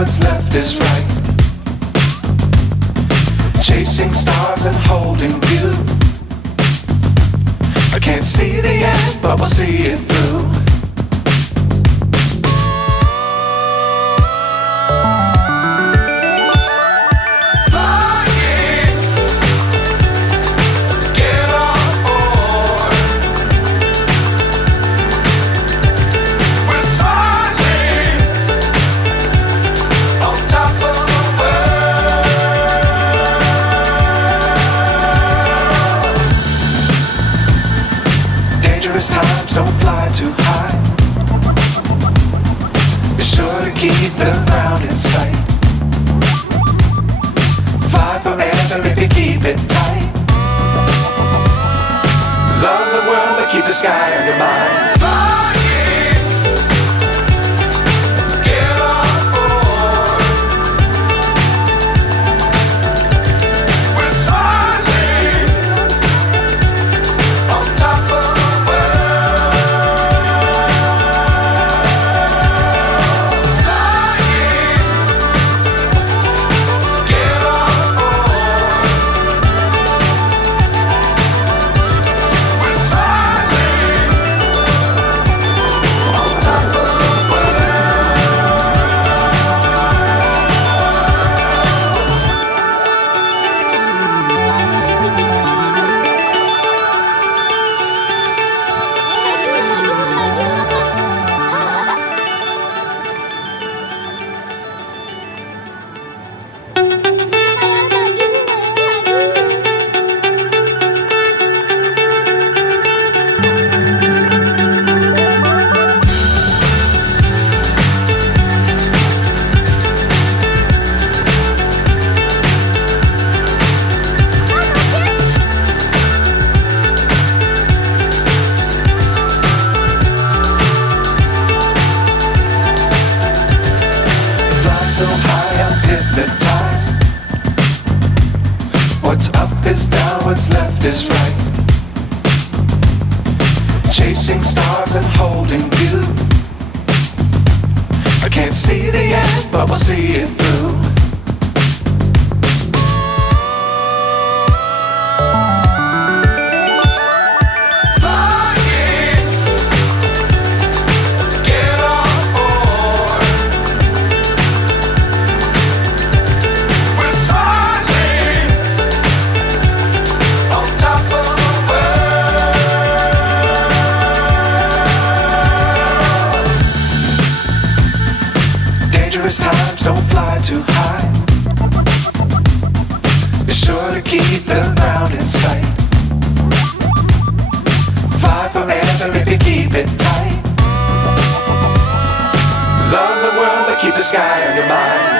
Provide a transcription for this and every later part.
what's left is right. Chasing stars and holding you. I can't see the end, but we'll see it through. Times don't fly too high. Be sure to keep the ground in sight. Fly forever if you keep it tight. Love the world but keep the sky on your mind. So high I'm hypnotized. What's up is down, what's left is right. Chasing stars and holding you. I can't see the end, but we'll see it through. Times don't fly too high. Be sure to keep the ground in sight. Fly forever if you keep it tight. Love the world but keep the sky on your mind.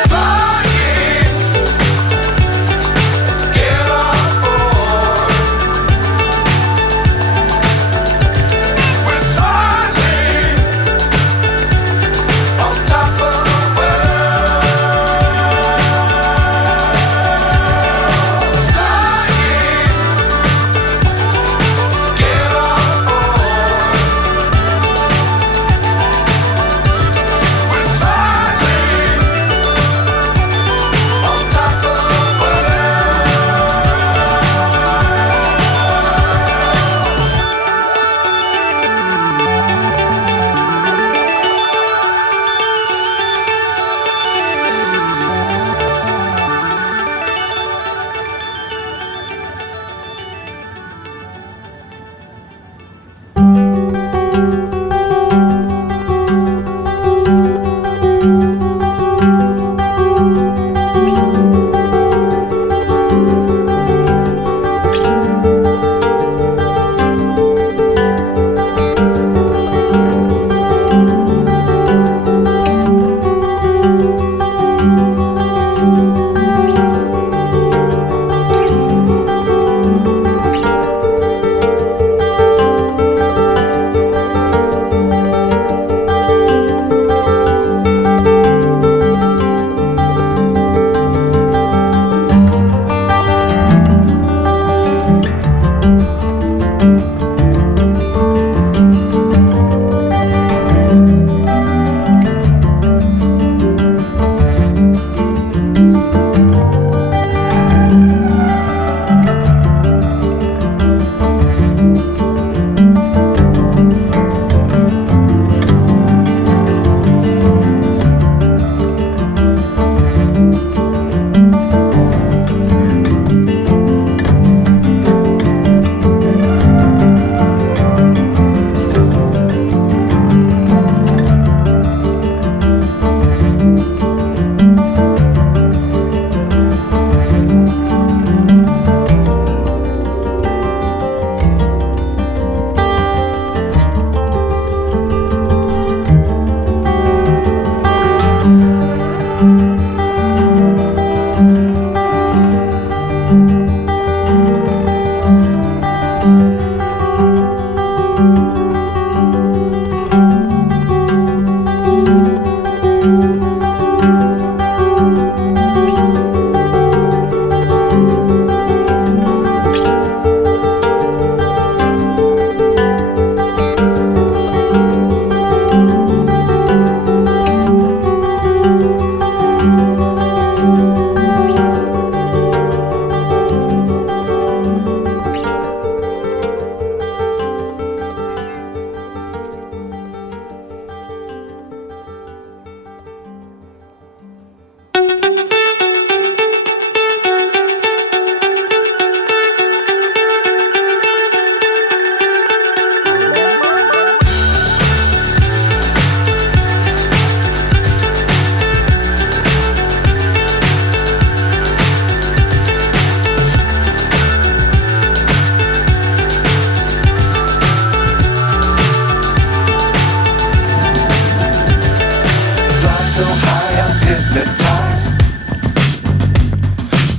so high I'm hypnotized.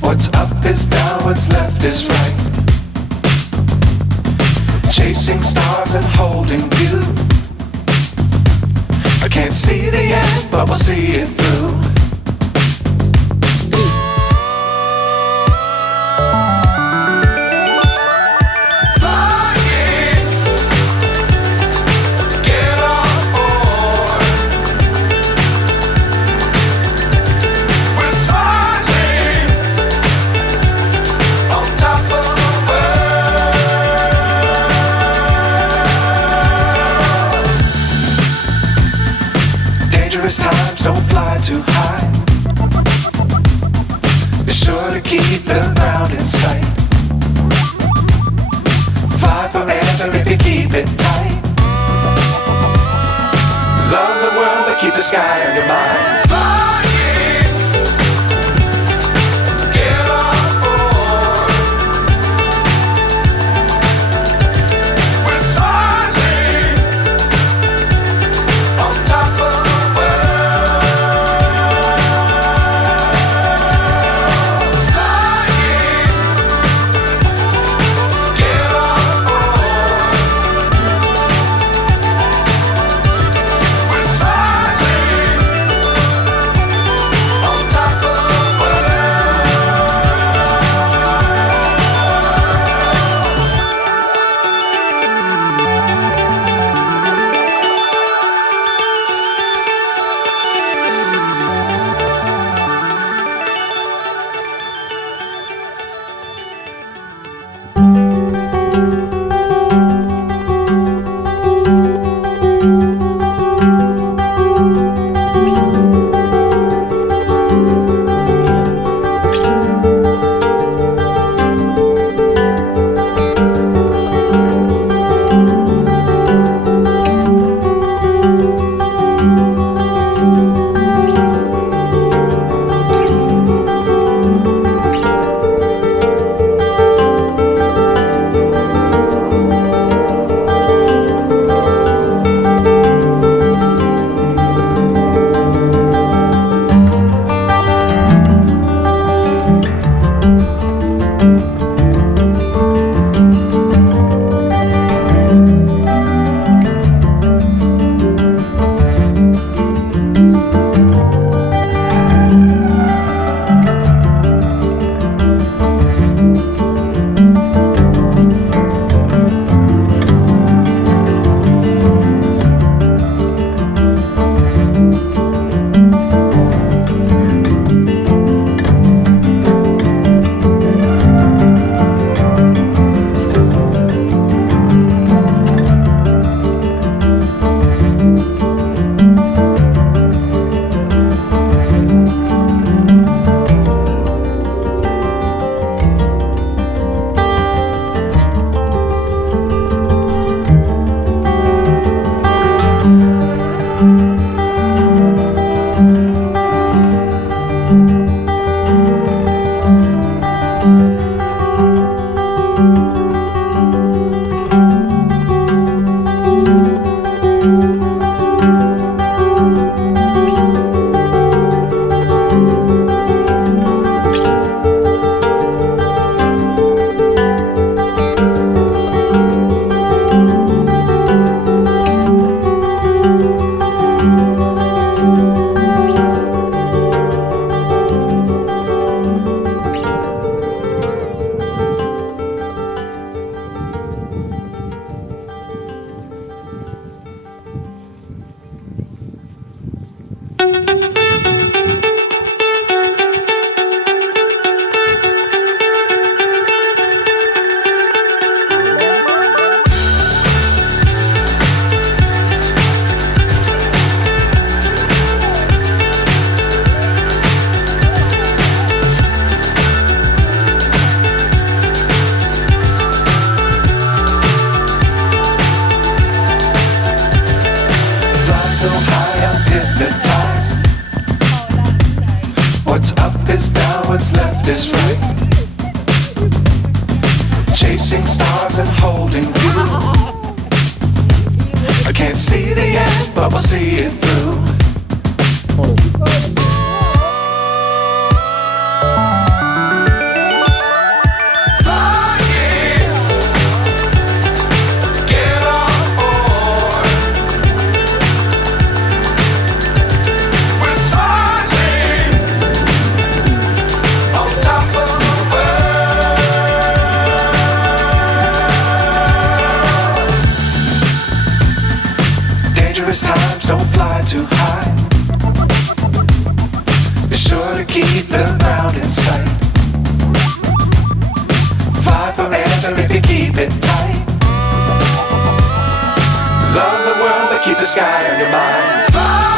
What's up is down, what's left is right. Chasing stars and holding you. I can't see the end, but we'll see it through. Times don't fly too high. Be sure to keep the ground in sight. Fly forever if you keep it tight. Love the world but keep the sky on your mind. so high I'm hypnotized. What's up is down, what's left is right. Chasing stars and holding you. I can't see the end, but we'll see it through. fly too high. Be sure to keep the ground in sight. Fly forever if you keep it tight. Love the world but keep the sky on your mind. Fly!